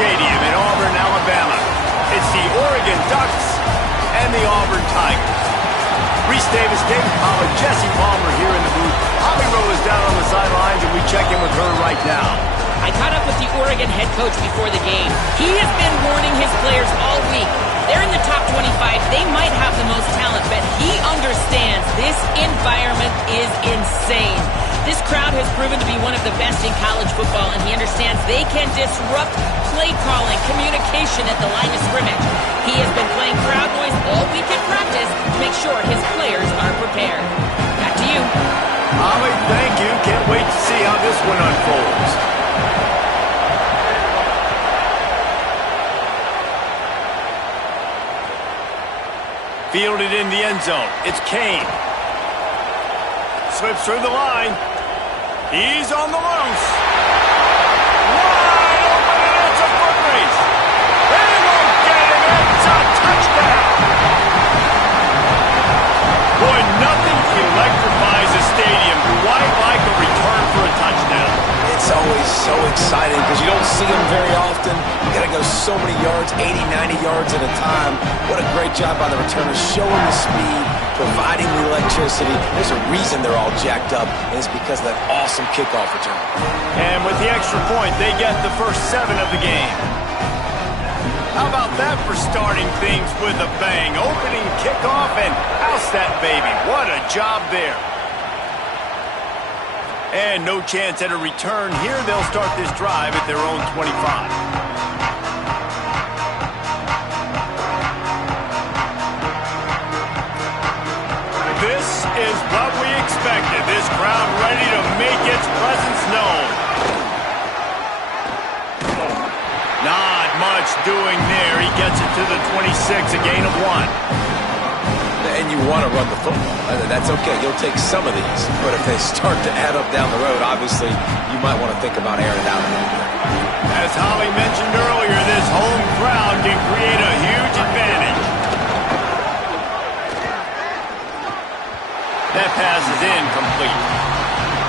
Stadium in Auburn, Alabama. It's the Oregon Ducks and the Auburn Tigers. Reese Davis, David Pollard, Jesse Palmer here in the booth. Holly Rowe is down on the sidelines, and we check in with her right now. I caught up with the Oregon head coach before the game. He has been warning his players all week. They're in the top 25. They might have the most talent, but he understands this environment is insane. This crowd has proven to be one of the best in college football, and he understands they can disrupt play calling, communication at the line of scrimmage. He has been playing crowd noise all week in practice to make sure his players are prepared. Back to you. Holly, thank you. Can't wait to see how this one unfolds. Fielded in the end zone. It's Kane. Slips through the line. He's on the loose. Wide open, and it's a foot race. They won't get him. It's a touchdown. Boy, nothing electrifies a stadium quite like a return for a touchdown. It's always so exciting because you don't see them very often. You got to go so many yards, 80, 90 yards at a time. What a great job by the returners, showing the speed, providing the electricity. There's a reason they're all jacked up, and it's because of that awesome kickoff return. And with the extra point, they get the first 7 of the game. How about that for starting things with a bang? Opening kickoff and house that baby. What a job there. And no chance at a return here. They'll start this drive at their own 25. This is what we expected. This crowd ready to make its presence known. Not much doing there. He gets it to the 26, a gain of 1. And you want to run the football. That's okay. You'll take some of these. But if they start to add up down the road, obviously, you might want to think about airing it out a little bit. As Holly mentioned earlier, this home crowd can create a huge advantage. That pass is incomplete.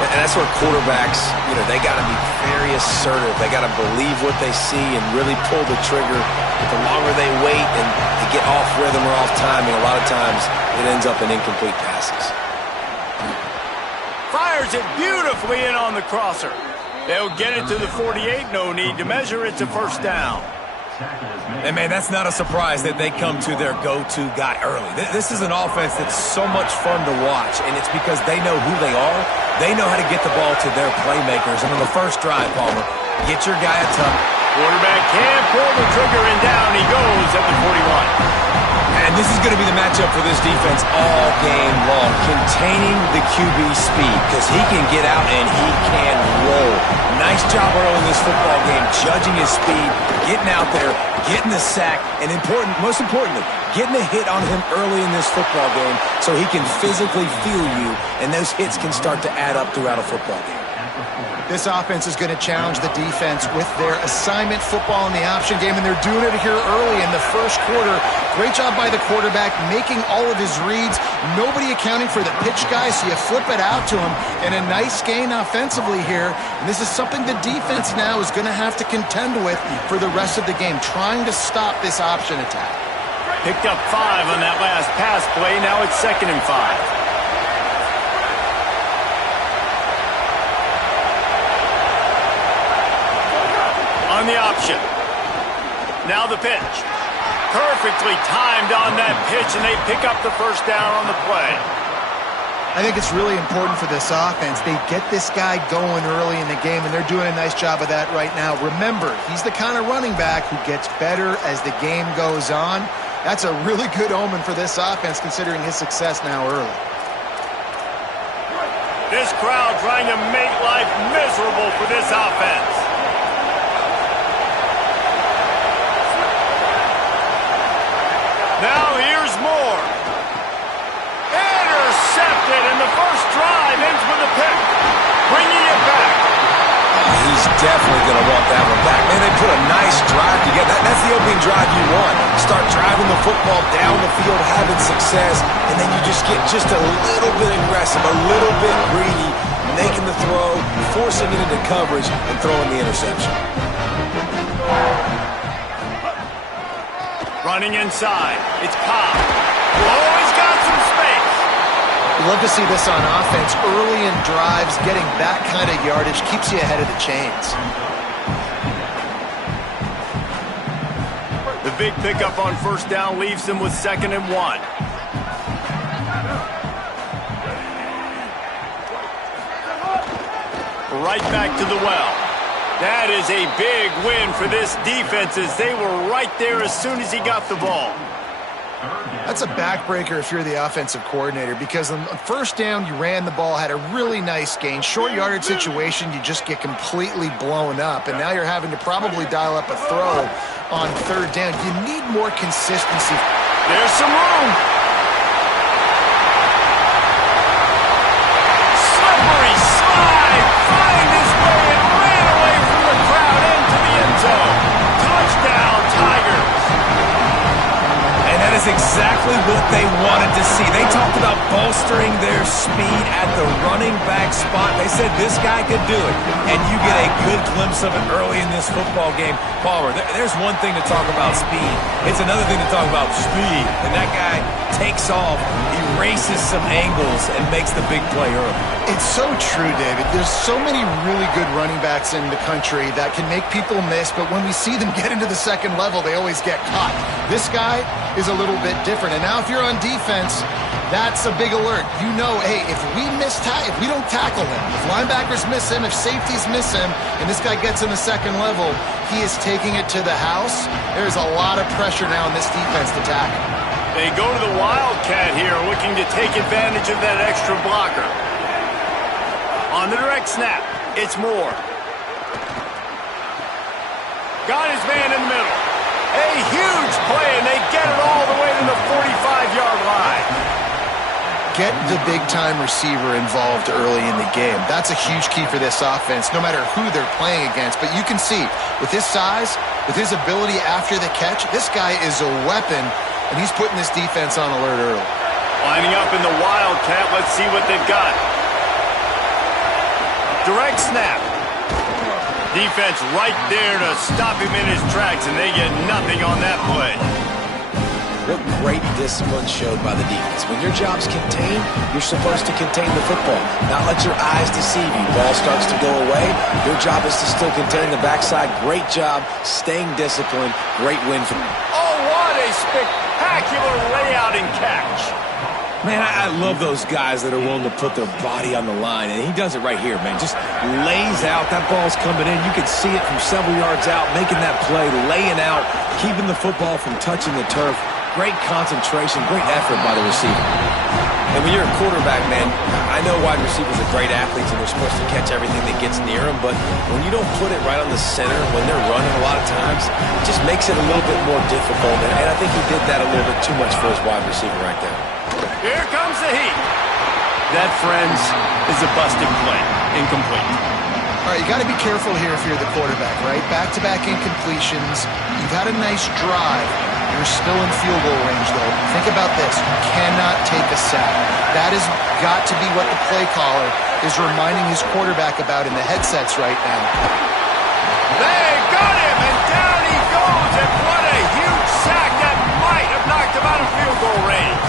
And that's where quarterbacks, they got to be very assertive. They got to believe what they see and really pull the trigger. But the longer they wait and they get off rhythm or off timing, a lot of times it ends up in incomplete passes. Fires it beautifully in on the crosser. They'll get it to the 48. No need to measure. It's a first down. And, man, that's not a surprise that they come to their go-to guy early. This is an offense that's so much fun to watch, and it's because they know who they are. They know how to get the ball to their playmakers. And on the first drive, Palmer, get your guy a tuck. Quarterback can't pull the trigger, and down he goes at the 41. And this is going to be the matchup for this defense all game long, containing the QB speed, because he can get out and he can roll. Nice job early in this football game, judging his speed, getting out there, getting the sack, and most importantly, getting a hit on him early in this football game so he can physically feel you, and those hits can start to add up throughout a football game. This offense is going to challenge the defense with their assignment football in the option game, and they're doing it here early in the first quarter. Great job by the quarterback, making all of his reads. Nobody accounting for the pitch guy, so you flip it out to him, and a nice gain offensively here. And this is something the defense now is going to have to contend with for the rest of the game, trying to stop this option attack. Picked up 5 on that last pass play. Now it's 2nd and 5. On the option. Now the pitch. Perfectly timed on that pitch, and they pick up the first down on the play. I think it's really important for this offense. They get this guy going early in the game, and they're doing a nice job of that right now. Remember, he's the kind of running back who gets better as the game goes on. That's a really good omen for this offense, considering his success now early. This crowd trying to make life miserable for this offense. Now here's more. Intercepted, and the first drive ends with a pick, bringing it back. He's definitely going to want that one back. Man, they put a nice drive together. That's the opening drive you want. Start driving the football down the field, having success, and then you just get just a little bit aggressive, a little bit greedy, making the throw, forcing it into coverage, and throwing the interception. Running inside. It's Cobb. Oh, he's got some space. You love to see this on offense. Early in drives, getting that kind of yardage keeps you ahead of the chains. The big pickup on first down leaves them with 2nd and 1. Right back to the well. That is a big win for this defense as they were right there as soon as he got the ball. That's a backbreaker if you're the offensive coordinator, because on first down, you ran the ball, had a really nice gain. Short yardage situation, you just get completely blown up, and now you're having to probably dial up a throw on 3rd down. You need more consistency. There's some room. Slippery slide. Find his way and ran away from the crowd into the end zone. Touchdown, Tigers. And that is exactly what they wanted to see. They talked about bolstering their speed at the running back spot. They said this guy could do it. And you get a good glimpse of it early in this football game. Palmer, there's one thing to talk about speed. It's another thing to talk about speed. And that guy takes off, erases some angles, and makes the big play early. It's so true, David. There's so many really good running backs in the country that can make people miss, but when we see them get into the 2nd level, they always get caught. This guy is a little bit different. And now if you're on defense, that's a big alert. You know, hey, if we don't tackle him, if linebackers miss him, if safeties miss him, and this guy gets in the 2nd level, he is taking it to the house. There's a lot of pressure now in this defense to tackle. They go to the Wildcat here, looking to take advantage of that extra blocker. On the direct snap, it's Moore. Got his man in the middle. A huge play, and they get it all the way to the 45-yard line. Get the big-time receiver involved early in the game. That's a huge key for this offense, no matter who they're playing against. But you can see, with his size, with his ability after the catch, this guy is a weapon, and he's putting this defense on alert early. Lining up in the Wildcat, let's see what they've got. Direct snap. Defense right there to stop him in his tracks, and they get nothing on that play. What great discipline showed by the defense. When your job's contained, you're supposed to contain the football, not let your eyes deceive you. Ball starts to go away. Your job is to still contain the backside. Great job staying disciplined. Great win for them. Oh, what a spectacular layout and catch. Man, I love those guys that are willing to put their body on the line, and he does it right here, man. Just lays out. That ball's coming in. You can see it from several yards out, making that play, laying out, keeping the football from touching the turf. Great concentration, great effort by the receiver. And when you're a quarterback, man, I know wide receivers are great athletes, and they're supposed to catch everything that gets near them, but when you don't put it right on the center, when they're running a lot of times, it just makes it a little bit more difficult, and I think he did that a little bit too much for his wide receiver right there. Here comes the heat. That, friends, is a busted play. Incomplete. All right, you got to be careful here if you're the quarterback, right? Back-to-back incompletions. You've had a nice drive. You're still in field goal range, though. Think about this. You cannot take a sack. That has got to be what the play caller is reminding his quarterback about in the headsets right now. They got him, and down he goes, and what a huge sack that might have knocked him out of field goal range.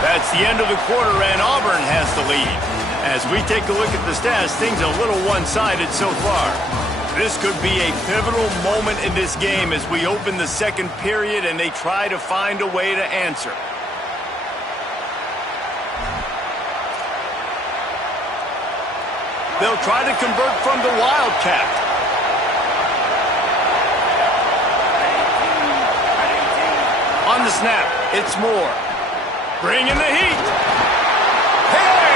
That's the end of the quarter, and Auburn has the lead. As we take a look at the stats, things are a little one-sided so far. This could be a pivotal moment in this game as we open the 2nd period and they try to find a way to answer. They'll try to convert from the Wildcat. On the snap, it's Moore. Bringing the heat. Here